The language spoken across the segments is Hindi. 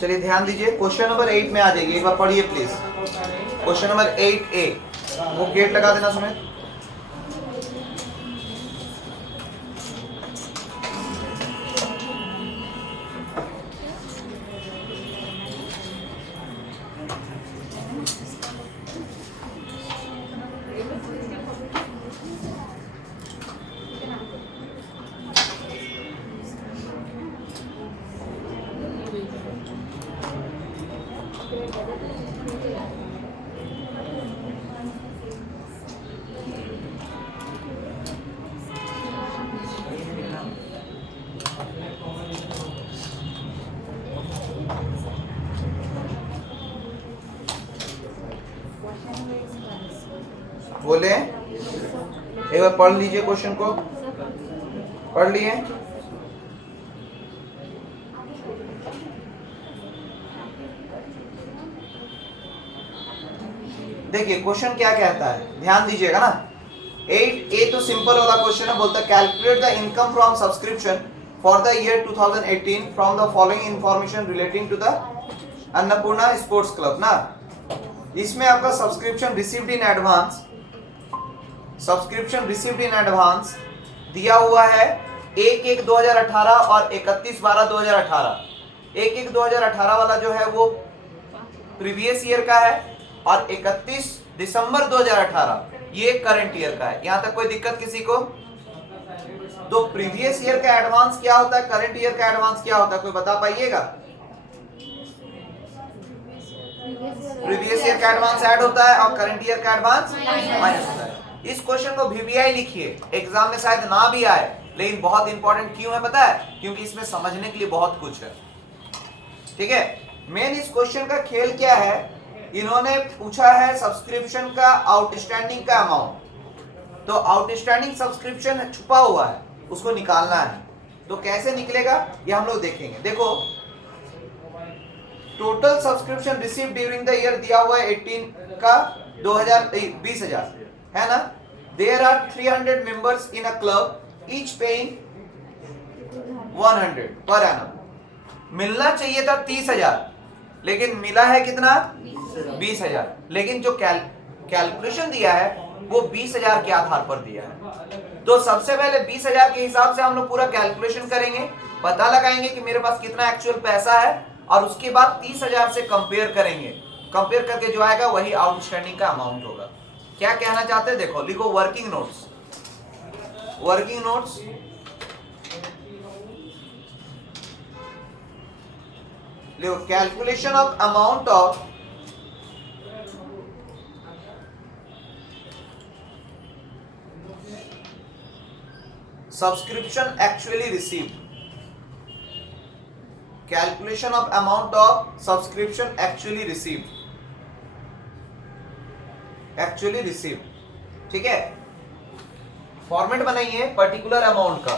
चलिए ध्यान दीजिए, क्वेश्चन नंबर 8 में आ जाइए, एक बार पढ़िए प्लीज। क्वेश्चन नंबर 8A, वो गेट लगा देना सुमित। बोले एक बार पढ़ लीजिए, क्वेश्चन को पढ़ लिए? देखिए क्वेश्चन क्या कहता है, ध्यान दीजिएगा ना। 8A तो सिंपल वाला क्वेश्चन है, बोलता है calculate the income from subscription for the year 2018 from the following information relating to the Annapurna sports club ना। इसमें आपका subscription received in advance, subscription received in advance दिया हुआ है 1/1/2018 और 31/12/2018। 1/1/2018 वाला जो है वो प्रीवियस ईयर का है और 31 दिसंबर 2018 ये करंट ईयर का है। यहां तक कोई दिक्कत किसी को? तो प्रीवियस ईयर का एडवांस क्या होता है, करंट ईयर का एडवांस क्या होता है, कोई बता पाइएगा? प्रीवियस ईयर का एडवांस ऐड होता है और करंट ईयर का एडवांस माइनस होता है। इस क्वेश्चन को VVI लिखिए, एग्जाम में शायद ना भी आए, लेकिन बहुत इंपॉर्टेंट क्यों है पता है? क्योंकि इसमें समझने के लिए बहुत कुछ है। ठीक है, मेन इस क्वेश्चन का खेल क्या है, इन्होंने पूछा है सब्सक्रिप्शन का आउटस्टैंडिंग का अमाउंट। तो आउटस्टैंडिंग सब्सक्रिप्शन छुपा हुआ है, उसको निकालना है। तो कैसे निकलेगा ये हम लोग देखेंगे। देखो total subscription receive during the year दिया हुआ है 18 का 20,000 है ना। There are 300 members in a club, each paying 100 per annum. मिलना चाहिए था 30,000, लेकिन मिला है कितना? 20,000। लेकिन जो कैलकुलेशन दिया है वो 20,000 के आधार पर दिया है। तो सबसे पहले 20,000 के हिसाब से हम लोग पूरा कैलकुलेशन करेंगे, पता लगाएंगे कि मेरे पास कितना एक्चुअल पैसा है, और उसके बाद 30,000 से कंपेयर करेंगे। कंपेयर करके जो आएगा वही आउटस्टैंडिंग का अमाउंट होगा। क्या कहना चाहते हैं देखो, लिखो वर्किंग नोट्स। वर्किंग नोट्स लिखो, calculation of amount of subscription actually received. Calculation of amount of subscription actually received, actually received. ठीक है, फॉर्मेट बनाइए पर्टिकुलर अमाउंट का।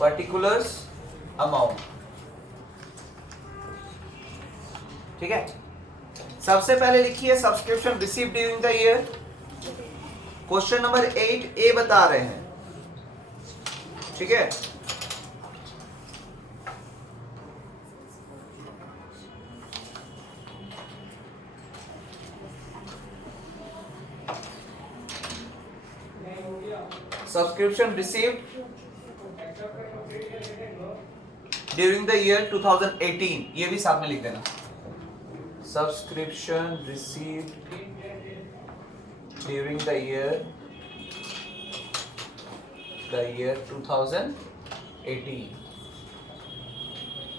पर्टिकुलर्स अमाउंट, ठीक है। सबसे पहले लिखिए subscription received during the year. Question number 8A बता रहे हैं, ठीक है। Subscription received during the year 2018, ये भी साथ में लिख देना। Subscription received during the year 2018,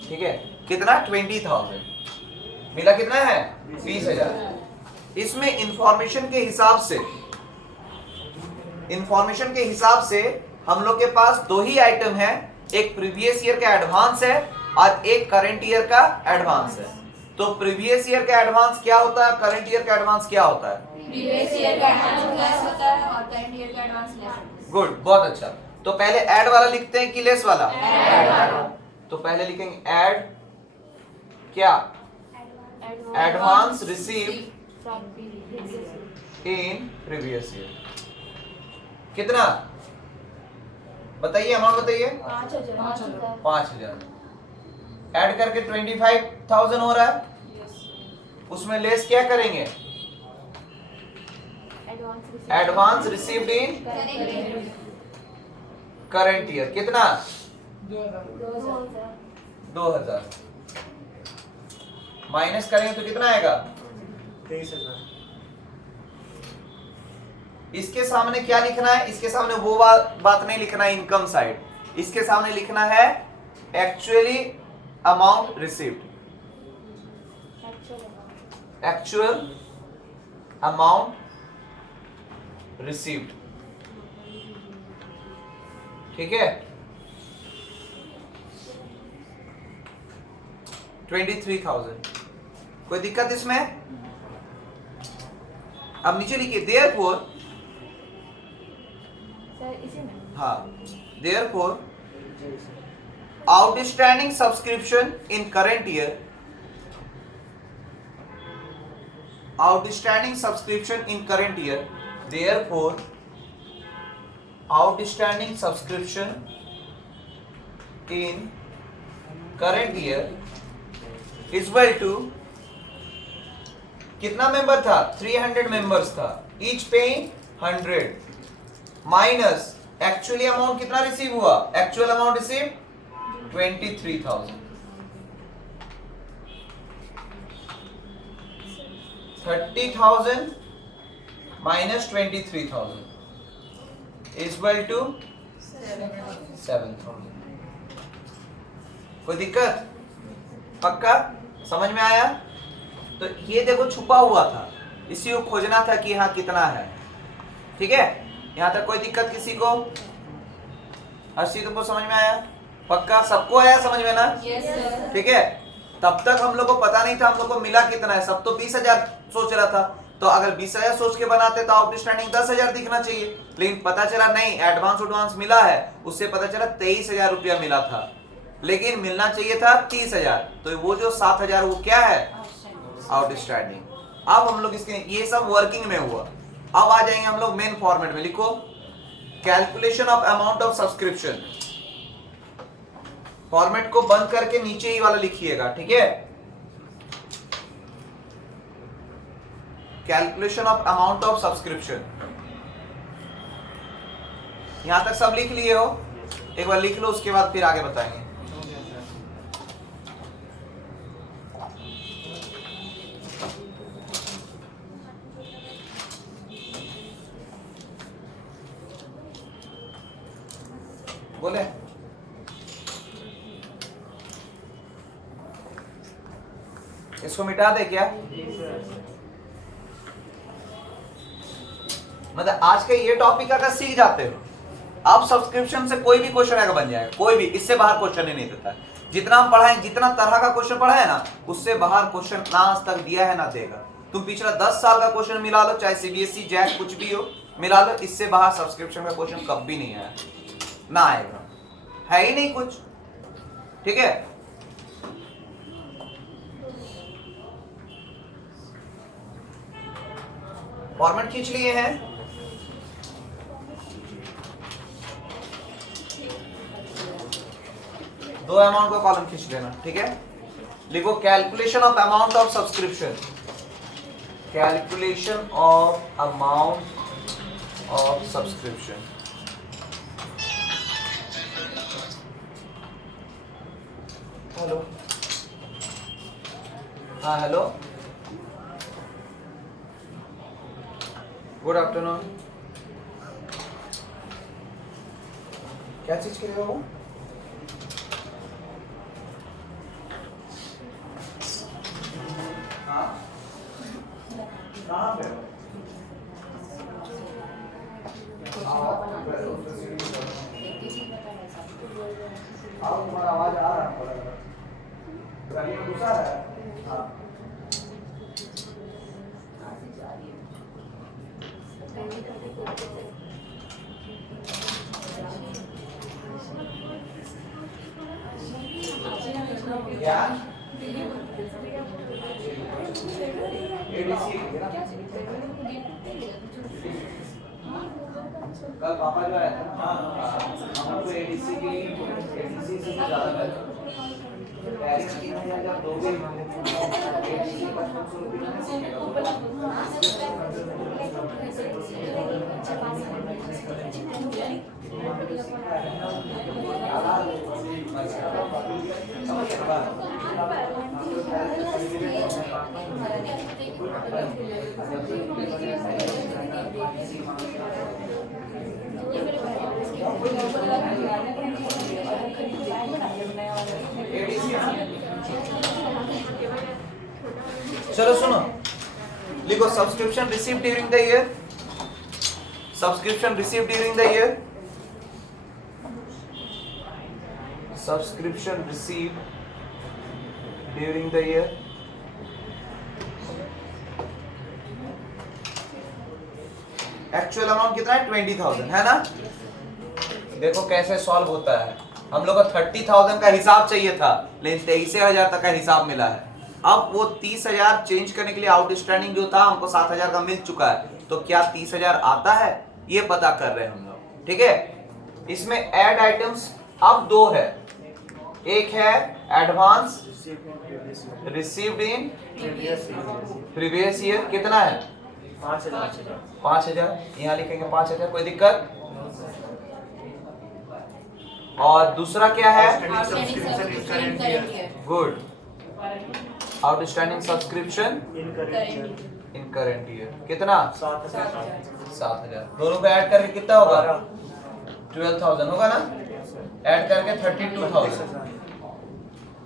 ठीक है। कितना? 20,000। मिला कितना है? 20,000। इसमें इंफॉर्मेशन के हिसाब से हम लोग के पास दो ही आइटम है, एक प्रीवियस ईयर का एडवांस है और एक करंट ईयर का एडवांस है। तो प्रीवियस ईयर का एडवांस क्या होता है, करंट ईयर का एडवांस क्या होता है? प्रीवियस ईयर का एडवांस लेस होता है और करंट ईयर का एडवांस लेस होता है। गुड, बहुत अच्छा। तो पहले ऐड वाला लिखते हैं कि लेस वाला? ऐड। तो पहले लिखेंगे ऐड क्या? Advance received in previous year. कितना? बताइए अमाउंट बताइए। 5,000 5,000 ऐड करके 25,000 हो रहा है। उसमें लेस क्या करेंगे? Advance received in current year कितना? 2,000 माइनस करेंगे तो कितना आएगा? 23,000। इसके सामने क्या लिखना है? इसके सामने वो बात नहीं लिखना है इनकम साइड, इसके सामने लिखना है actually amount received, actual amount received. ठीक है, 23,000। कोई दिक्कत इसमें? अब नीचे लिखिए देयरफॉर, हाँ, therefore outstanding subscription in current year, outstanding subscription in current year, therefore outstanding subscription in current year is equal to, कितना मेंबर था? 300 मेंबर्स था, each paying 100 minus actually amount कितना रिसीव हुआ? Actual amount receive 23,000। 30,000 minus 23,000 is equal to 7,000। कोई दिक्कत? पक्का समझ में आया? तो ये देखो छुपा हुआ था, इसी को खोजना था कि हाँ कितना है। ठीक है, यहां तक कोई दिक्कत किसी को? हर्षित को समझ में आया? पक्का सबको आया समझ में ना? Yes, sir. ठीक है, तब तक हम लोग को पता नहीं था हम लोग को मिला कितना है। सब तो 20,000 सोच रहा था, तो अगर 20,000 सोच के बनाते तो आउटस्टैंडिंग 10,000 दिखना चाहिए, लेकिन पता चला नहीं, एडवांस मिला है, उससे पता चला 23,000 रुपया मिला था, लेकिन मिलना चाहिए था 30,000। तो वो जो 7,000 वो क्या है? आउटस्टैंडिंग। अब हम लोग इसके ये सब वर्किंग में हुआ। अब आ जाएंगे हम लोग मेन फॉर्मेट में। लिखो calculation of amount of subscription. Format को बंद करके नीचे ही वाला लिखिएगा, ठीक है? Calculation of amount of subscription. यहां तक सब लिख लिए हो? एक बार लिख लो, उसके बाद फिर आगे बताएंगे। बोले इसको मिटा दे क्या? मतलब आज का ये टॉपिक अगर सीख जाते हो, अब सब्सक्रिप्शन से कोई भी क्वेश्चन आगे बन जाएगा, कोई भी, इससे बाहर क्वेश्चन ही नहीं देता। जितना हम पढ़ाए, जितना तरह का क्वेश्चन पढ़ा है ना, उससे बाहर क्वेश्चन ना आज तक दिया है ना देगा। तुम पिछला 10 साल का क्वेश्चन मिला लो, चाहे सीबीएसई जैक कुछ भी हो, मिला लो, इससे बाहर सब्सक्रिप्शन का क्वेश्चन कभी नहीं आया, ना आएगा, है ही नहीं कुछ। ठीक है, फॉर्मेट खींच लिए हैं? दो अमाउंट का कॉलम खींच लेना, ठीक है? लिखो calculation of amount of subscription, calculation of amount of subscription. Hello, हाँ हेलो, गुड आफ्टरनून। क्या चीज के लिए हो? हाँ, कहाँ पे हो? आओ, तुम्हारा आवाज आ रहा है, गाड़ी में घुसा है। हाँ, क्या? एडीसी कल पापा जो आया था हम लोग को एडीसी की एडीसी से भी ज्यादा मिला। टैरिफ 3000 जब दोगे एडीसी 5500 रुपये में सीखेगा। चलो सुनो, लिखो subscription receive during the year, subscription receive during the year, subscription receive during the year. Actual amount कितना है 20,000 है ना। देखो कैसे सॉल्व होता है। हम लोग को 30,000 का हिसाब चाहिए था लेकिन 23,000 तक का हिसाब मिला है। अब वो 30,000 चेंज करने के लिए आउटस्टैंडिंग जो था हमको 7,000 का मिल चुका है, तो क्या 30,000 आता है ये पता कर रहे हैं हम लोग। ठीक है, इसमें ऐड आइटम्स अब दो है, एक है advance received in previous year, कितना है 5,000, यहाँ लिखेंगे 5,000, कोई दिक्कत। और दूसरा क्या है good, outstanding subscription in current year, कितना 7,000। दोनों को ऐड करके कितना होगा 12,000 होगा ना, ऐड करके 32,000।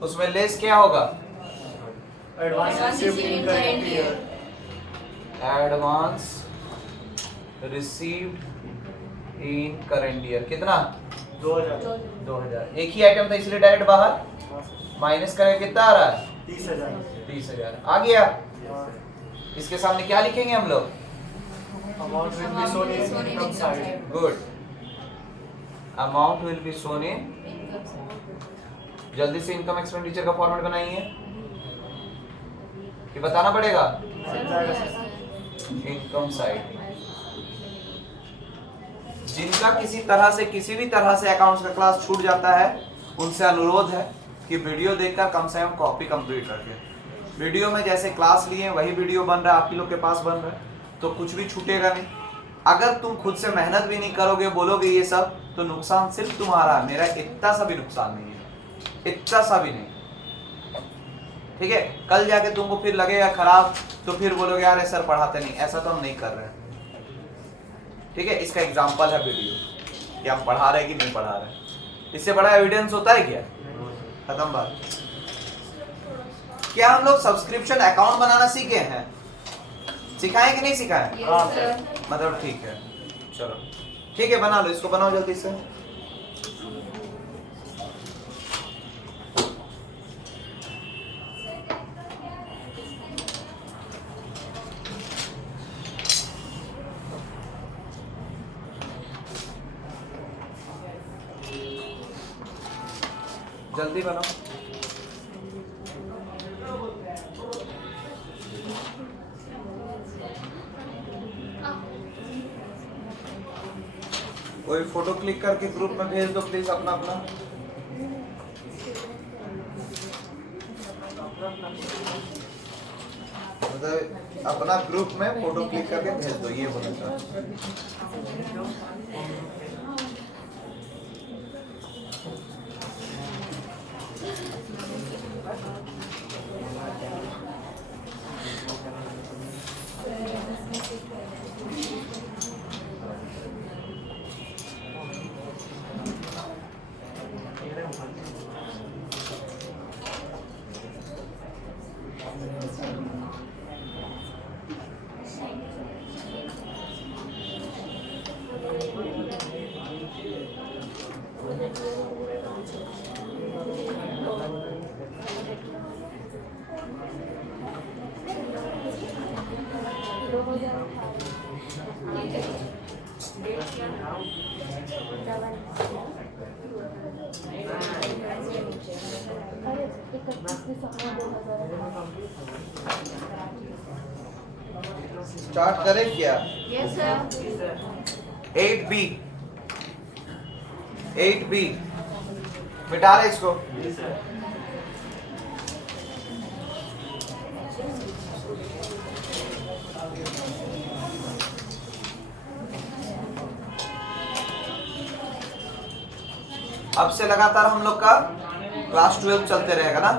उसमें लेस क्या होगा advance received in current year, advance received in current year, कितना 2,000। एक ही आइटम था इसलिए डायरेक्ट बाहर, माइनस करके कितना आ रहा है 30,000 आ गया। इसके सामने क्या लिखेंगे हम लोग, amount will be shown in income side, good, amount will be shown in. जल्दी से इनकम एक्सपेंडिचर का फॉर्मेट बनाइए कि बताना पड़ेगा इनकम साइड। जिनका किसी तरह से किसी भी तरह से अकाउंट्स का क्लास छूट जाता है उनसे अनुरोध है कि वीडियो देखकर कम से कम कॉपी कंप्लीट रखें। वीडियो में जैसे क्लास लिए वही वीडियो बन रहा है, आप ही लोग के पास बन रहा है, तो कुछ भी छूटेगा नहीं। अगर तुम खुद से मेहनत भी नहीं करोगे, बोलोगे ये सब, तो नुकसान सिर्फ तुम्हारा है, मेरा इतना सा भी नुकसान नहीं है, इतना सा भी नहीं। ठीक है, कल जाके तुमको फिर लगेगा खराब तो फिर बोलोगे यार सर पढ़ाते नहीं, ऐसा तो हम नहीं कर रहे हैं। ठीक है, इसका एग्जाम्पल है वीडियो कि हम पढ़ा रहे हैं कि नहीं पढ़ा रहे। इससे बड़ा एविडेंस होता है क्या, खत्म बात। क्या हम लोग सब्सक्रिप्शन अकाउंट बनाना सीखे हैं, सिखाएं कि नहीं सिखाएं? मतलब ठीक है, चलो ठीक है, बना लो, इसको बनाओ जल्दी से। जल्दी बनाओ। कोई फोटो क्लिक करके ग्रुप में भेज दो प्लीज अपना अपना। मतलब अपना ग्रुप में फोटो क्लिक करके भेज दो, ये बोलता। स्टार्ट करें क्या? Yes sir. 8B 8B मिटा रहे इसको। अब से लगातार हम लोग का क्लास 12 चलते रहेगा ना,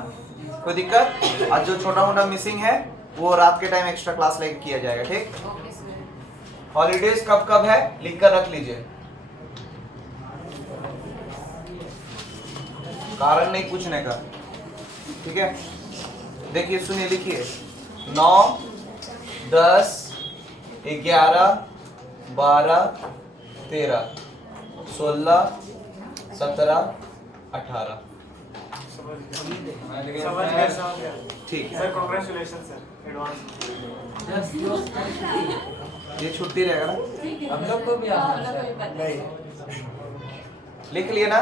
कोई दिक्कत? आज जो छोटा मोटा मिसिंग है वो रात के टाइम एक्स्ट्रा क्लास लेके किया जाएगा, ठीक? हॉलीडेज कब कब है लिख कर रख लीजिए, कारण नहीं पूछने का, ठीक है? देखिए सुनिए, लिखिए 9, 10, 11, 12, 13, 16, 17, 18। समझ गया। ठीक है सर कांग्रेचुलेशन सर एडवांस। ये छुट्टी रहेगा ना, हम लोग को भी आना है। नहीं लिख लिए ना?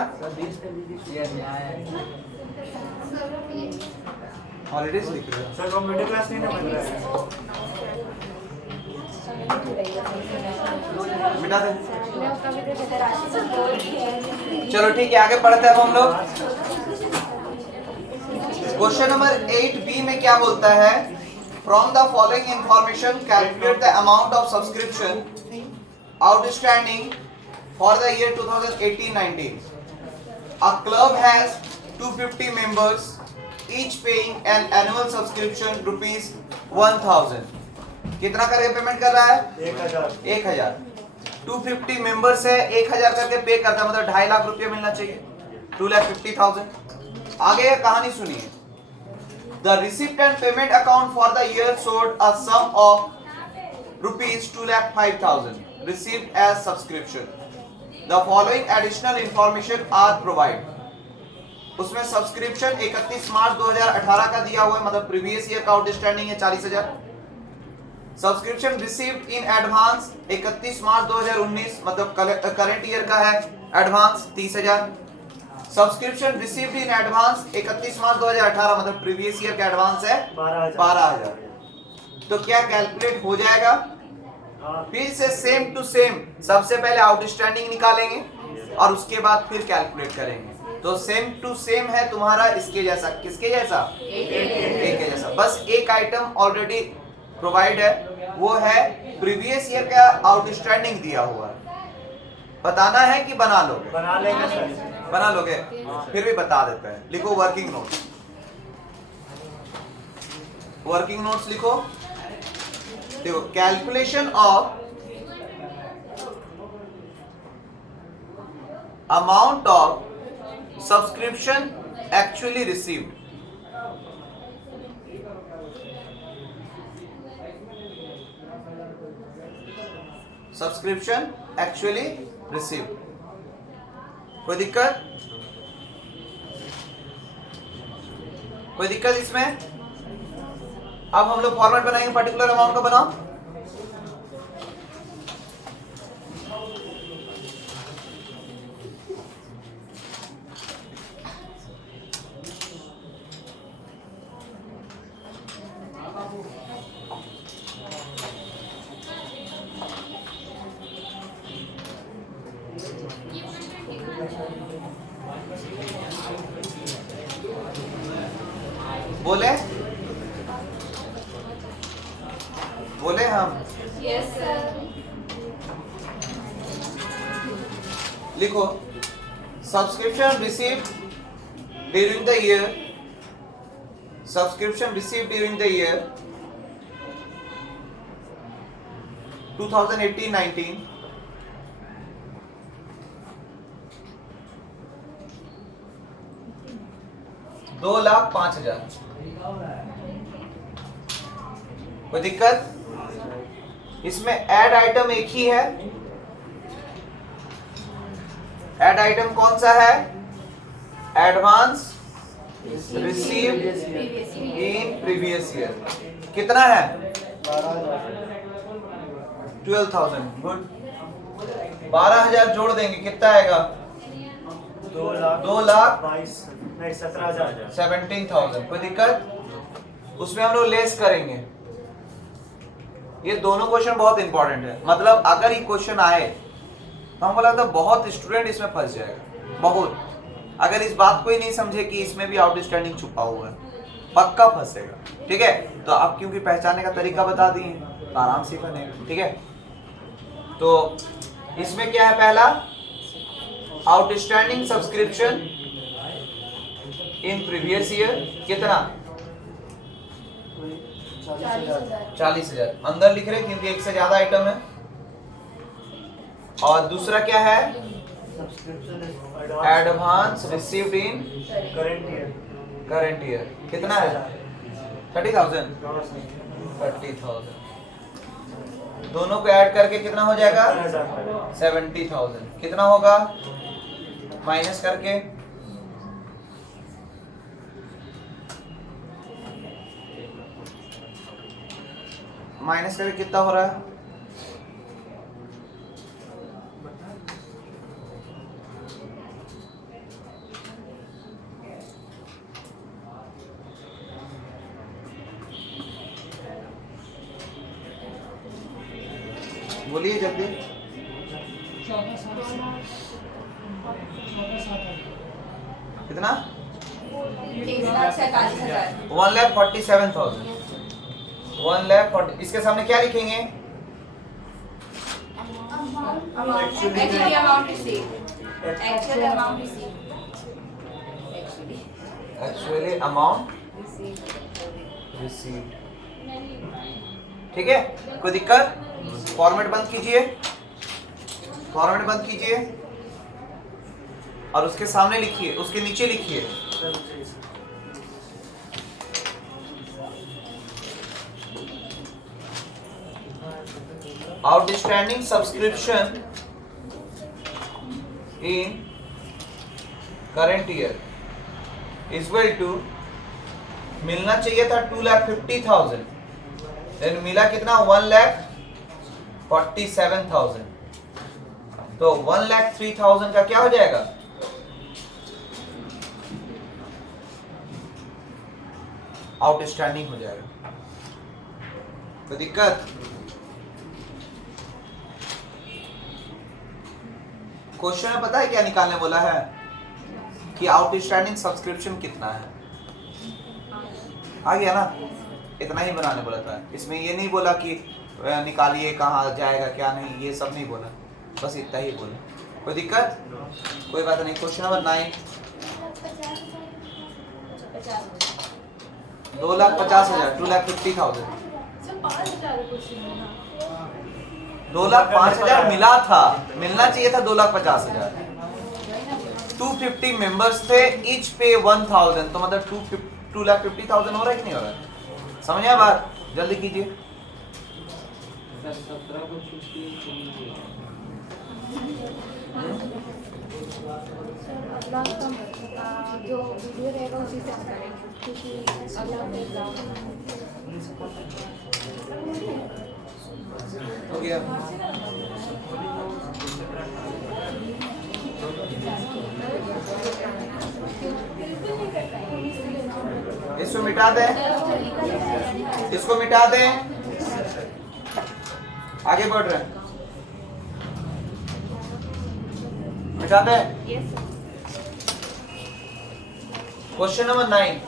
हॉलीडेज लिख रहे हो? सर कंप्यूटर क्लास नहीं ना बन रहा है। मिटा दे। चलो ठीक है, आगे पढ़ते हैं अब हम लोग। क्वेश्चन नंबर 8B में क्या बोलता है? From the following information calculate the amount of subscription outstanding for the year 2018-19। A club has 250 members, each paying an annual subscription rupees 1000। कितना करके पेमेंट कर रहा है? 1000। 250 मेंबर्स है, 1000 करके पे करता है, मतलब 2.5 लाख रुपया मिलना चाहिए, 2,50,000। आगे कहानी सुनिए। The receipt and payment account for the year showed a sum of rupees 2,05,000 received as subscription. The following additional information are provided. उसमें सब्सक्रिप्शन 31 मार्च 2018 का दिया हुआ है, मतलब प्रीवियस ईयर का आउटस्टैंडिंग है 40,000। सब्सक्रिप्शन रिसीव्ड इन एडवांस 31 मार्च 2019, मतलब करंट ईयर का है advance 30,000। Subscription received in advance 31 मार्च 2018, मतलब प्रीवियस ईयर का एडवांस है 12,000। तो क्या कैलकुलेट हो जाएगा? फिर से सेम टू सेम, सबसे पहले आउटस्टैंडिंग निकालेंगे और उसके बाद फिर कैलकुलेट करेंगे। तो सेम टू सेम है तुम्हारा इसके जैसा, किसके जैसा? एक के जैसा। बस एक आइटम ऑलरेडी प्रोवाइड है, वो है प्रीवियस ईयर का आउटस्टैंडिंग दिया हुआ है। बताना है कि बना लोगे? बना लेंगे सर। बना लोगे? फिर भी बता देते हैं। लिखो वर्किंग नोट्स। वर्किंग नोट्स लिखो। देखो, calculation of amount of subscription actually received. Subscription actually received. कोई दिक्कत? कोई दिक्कत इसमें? अब हम लोग फॉर्मेट बनाएंगे, पर्टिकुलर अमाउंट का बनाओ। बोले बोले हम। Yes, sir. लिखो, subscription received during the year, subscription received during the year 2018-19 2,05,000। कोई दिक्कत? इसमें ऐड आइटम एक ही है। ऐड आइटम कौन सा है? Advance received in previous year. कितना है? 12,000। गुड। 12,000 जोड़ देंगे, कितना आएगा? 2,17,000। कोई दिक्कत? उसमें हम लोग लेस करेंगे। ये दोनों क्वेश्चन बहुत इंपॉर्टेंट है, मतलब अगर ये क्वेश्चन आए तो हमको लगता है बहुत स्टूडेंट इसमें फंस जाएगा, बहुत। अगर इस बात को ही नहीं समझे कि इसमें भी आउटस्टैंडिंग छुपा हुआ है, पक्का फंसेगा। ठीक है, तो आप क्योंकि पहचानने का तरीका बता दिए तो आराम से बनेगा। ठीक है, तो इसमें क्या है, पहला outstanding subscription in previous year कितना, 40,000 अंदर लिख रहे हैं क्योंकि एक से ज्यादा आइटम है। और दूसरा क्या है, advance received in current year कितना है, 30,000। 30,000 दोनों को ऐड करके कितना हो जाएगा, 70,000। कितना होगा माइनस करके, माइनस करके कितना हो रहा है, बोलिए जल्दी। 14,700 कितना, 1,47,000 1,47,000। 1,40,000 इसके सामने क्या लिखेंगे, Actually amount received. Actual amount received. Actually amount received. ठीक है, कोई दिक्कत, फॉर्मेट बंद कीजिए, फॉर्मेट बंद कीजिए और उसके सामने लिखिए, उसके नीचे लिखिए outstanding subscription in current year equal to, मिलना चाहिए था 2,50,000, लेकिन मिला कितना, 1,47,000। तो 1,03,000 का क्या हो जाएगा, आउटस्टैंडिंग हो जाएगा। कोई दिक्कत, क्वेश्चन में पता है क्या निकालने बोला है कि आउटस्टैंडिंग सब्सक्रिप्शन कितना है, आ गया ना, इतना ही बनाने बोला था। इसमें ये नहीं बोला कि निकालिए कहाँ जाएगा क्या नहीं, ये सब नहीं बोला, बस इतना ही बोला। कोई दिक्कत, कोई बात नहीं। क्वेश्चन नंबर 9, 2,50,000, 2,50,000, 2,05,000 मिला था, मिलना चाहिए था 2,50,000। 250 मेंबर्स थे, ईच पे 1,000, तो मतलब 2,50,000 हो रहा है कि नहीं हो रहा है, समझ आया बात, जल्दी कीजिए। जो वीडियो रहेगा उसी से हम करेंगे क्योंकि अगला हो गया, इसको मिटा दें, इसको मिटा दें, आगे बढ़ रहे हैं, मिटा दें। Question number 9,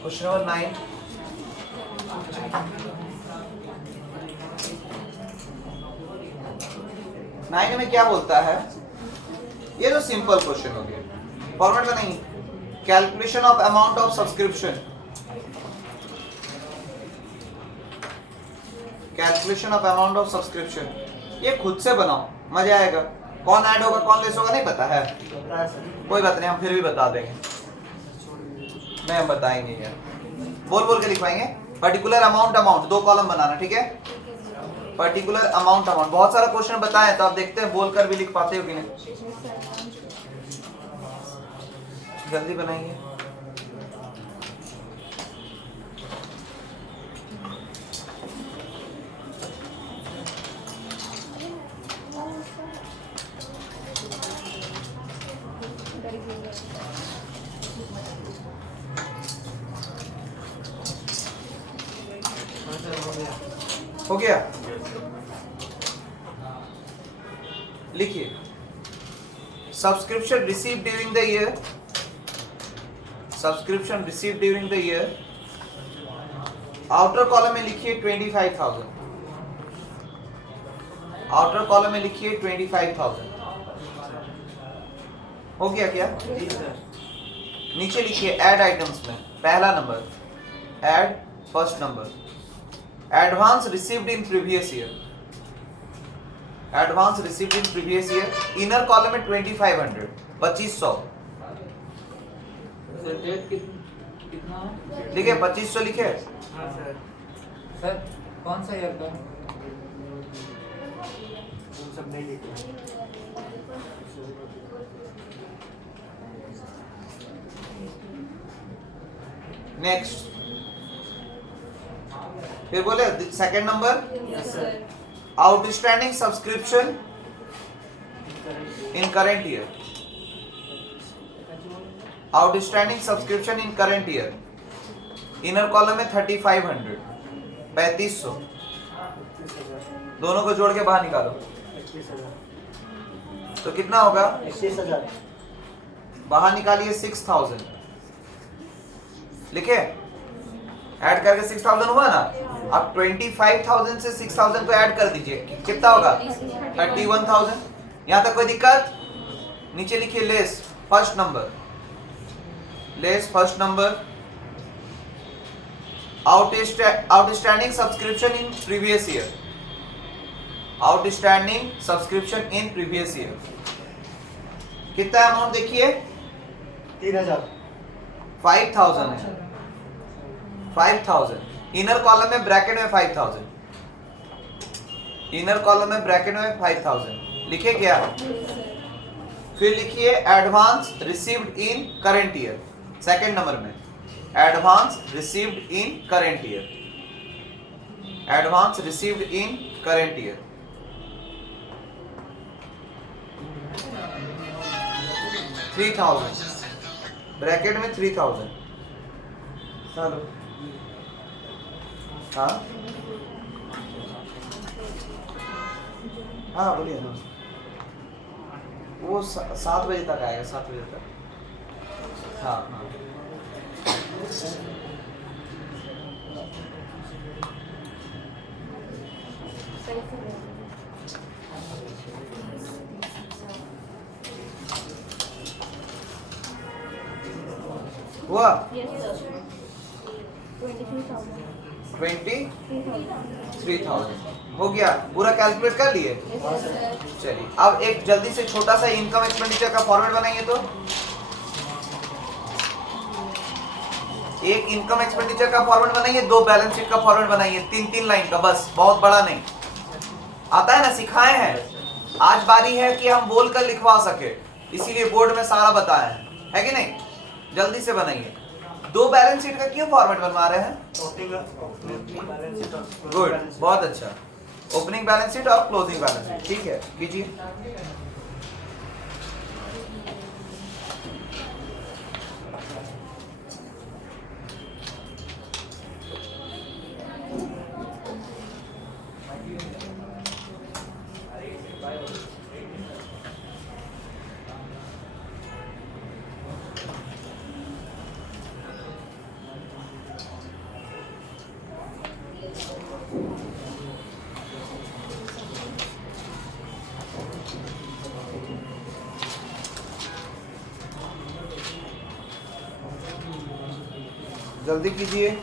question number 9, nine में क्या बोलता है, ये तो सिंपल क्वेश्चन हो गया, फॉर्मेट में नहीं, calculation of amount of subscription, calculation of amount of subscription, ये खुद से बनाओ, मजा आएगा। कौन ऐड होगा कौन लेस होगा नहीं पता है, कोई बात नहीं, हम फिर भी बता देंगे, नहीं हम बताएंगे यार, बोल बोल के लिखवाएंगे। पर्टिकुलर अमाउंट, अमाउंट 2 कॉलम बनाना, ठीक है, पर्टिकुलर अमाउंट, अमाउंट। बहुत सारा क्वेश्चन बताया तो आप देखते हैं बोलकर भी लिख पाते हो कि नहीं, जल्दी बनाइए। हो गया? लिखिए subscription receive during the year, subscription receive during the year, outer column में लिखिए 25,000, आउटर कॉलम में लिखिए 25,000। हो गया क्या? नीचे लिखिए ऐड आइटम्स में पहला number, add first number, advance received in previous year, advance received in previous year, inner column में 2500, 2500 कितना है? लिखे, 2500 लिखे। सर कौन सा ईयर का? सब नहीं लिखे। नेक्स्ट फिर बोले second number, Yes, sir. Outstanding subscription in current year, outstanding subscription in current year, inner column में 3500, 3500, दोनों को जोड़ के बाहर निकालो 21,000। तो कितना होगा? 21,000। बाहर निकालिए 6000, लिखे, ऐड करके 6000 हुआ ना। अब 25,000 से 6000 को ऐड कर दीजिए, कितना होगा? 31,000। यहां तक कोई दिक्कत? नीचे लिखिए less first number, less first number, outstanding subscription in previous year, outstanding subscription in previous year, कितना अमाउंट देखिए? 3,000। 5,000 है, 5,000, इनर कॉलम में ब्रैकेट में 5,000, इनर कॉलम में ब्रैकेट में 5,000, लिखे क्या? फिर लिखिए advance received in current year, second number में advance received in current year, advance received in current year, 3,000, bracket में 3,000। चलो हाँ हाँ बोलिए ना, वो 7 बजे तक आएगा, 7 बजे तक। हाँ हाँ हुआ? 23,000 हो गया, पूरा कैलकुलेट कर लिए? चलिए अब एक जल्दी से छोटा सा इनकम एक्सपेंडिचर का फॉर्मेट बनाइए। तो एक इनकम एक्सपेंडिचर का फॉर्मेट बनाइए, 2 बैलेंस शीट का फॉर्मेट बनाइए, 3-3 लाइन का, बस, बहुत बड़ा नहीं। आता है ना, सिखाए हैं। आज बारी है कि हम बोलकर लिखवा सके, इसीलिए बोर्ड में सारा बताया है कि नहीं? जल्दी से बनाइए। 2 बैलेंस शीट का क्यों फॉर्मेट बनवा रहे हैं? गुड, बहुत अच्छा। ओपनिंग बैलेंस शीट और क्लोजिंग बैलेंस शीट, ठीक है, कीजिए। जल्दी कीजिए।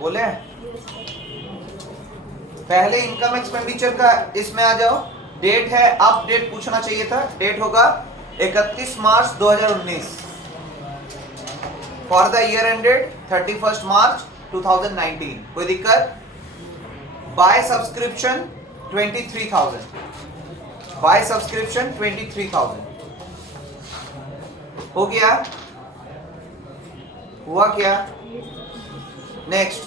बोले पहले इनकम एक्सपेंडिचर का इसमें आ जाओ। डेट है, अब डेट पूछना चाहिए था। डेट होगा 31 मार्च 2019 फॉर द ईयर एंडेड 31 मार्च 2019। कोई दिक्कत? बाय सब्सक्रिप्शन 23,000, बाय सब्सक्रिप्शन 23,000 हो गया? हुआ क्या? नेक्स्ट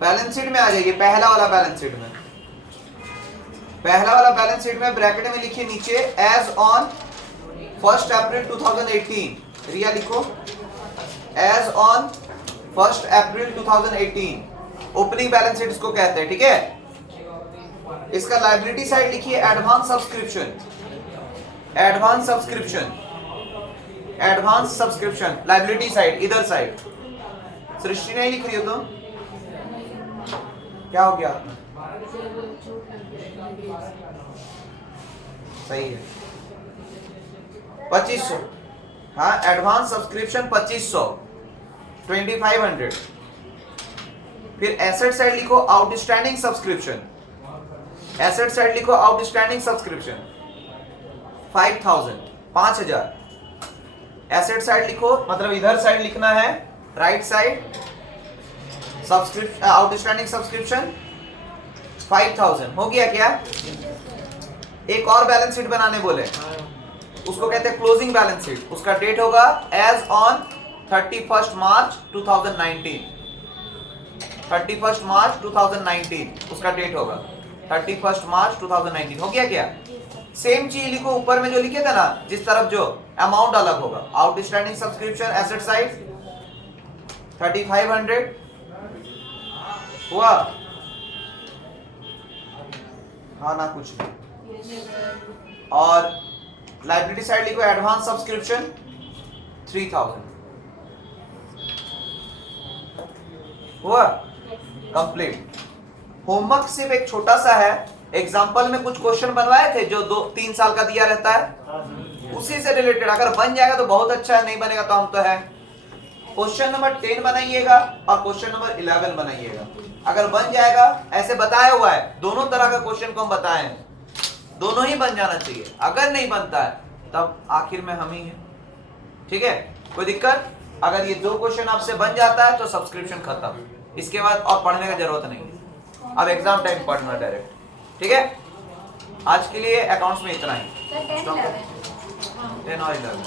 बैलेंस शीट में आ जाइए, पहला वाला बैलेंस शीट में, पहला वाला बैलेंस शीट में ब्रैकेट में लिखिए नीचे एज ऑन 1 अप्रैल 2018, रिया लिखो as on 1 April 2018, opening balance sheet इसको कहते हैं, ठीक है। इसका लायबिलिटी साइड लिखिए advance subscription, advance subscription, advance subscription, liability side इधर साइड। सृष्टि नहीं लिख रही हो तुम? क्या हो गया? सही है 2500, हाँ एडवांस सब्सक्रिप्शन 2500, 2500। फिर एसेट साइड लिखो आउटस्टैंडिंग सब्सक्रिप्शन, एसेट साइड लिखो आउटस्टैंडिंग सब्सक्रिप्शन 5000, 5000। एसेट साइड लिखो, मतलब इधर साइड लिखना है, right side subscription outstanding subscription 5000। हो गया क्या? एक और बैलेंस शीट बनाने बोले, उसको कहते हैं क्लोजिंग बैलेंस शीट। उसका डेट होगा एज ऑन 31 मार्च 2019, 31 मार्च 2019 उसका डेट होगा, 31 मार्च 2019। हो गया क्या? सेम चीज लिखो ऊपर में जो लिखे थे ना, जिस तरफ जो अमाउंट अलग होगा, आउटस्टैंडिंग सब्सक्रिप्शन एसेट साइड 3500 हुआ? हाँ ना कुछ नहीं। और लायबिलिटी साइड लिखो एडवांस सब्सक्रिप्शन 3000 हुआ? कंप्लीट। होमवर्क सिर्फ एक छोटा सा है, एग्जाम्पल में कुछ क्वेश्चन बनवाए थे जो 2-3 साल का दिया रहता है, उसी से रिलेटेड अगर बन जाएगा तो बहुत अच्छा है, नहीं बनेगा तो हम तो है। क्वेश्चन नंबर 10 बनाइएगा और क्वेश्चन नंबर 11 बनाइएगा। अगर बन जाएगा, ऐसे बताया हुआ है, दोनों तरह का क्वेश्चन को हम बताए हैं, दोनों ही बन जाना चाहिए। अगर नहीं बनता है तब आखिर में हम ही हैं, ठीक है? कोई दिक्कत? अगर ये 2 क्वेश्चन आपसे बन जाता है तो सब्सक्रिप्शन खत्म, इसके बाद और पढ़ने का जरूरत नहीं, अब एग्जाम टाइम पढ़ना डायरेक्ट, ठीक है? आज के लिए अकाउंट्स में इतना ही। 10 और 11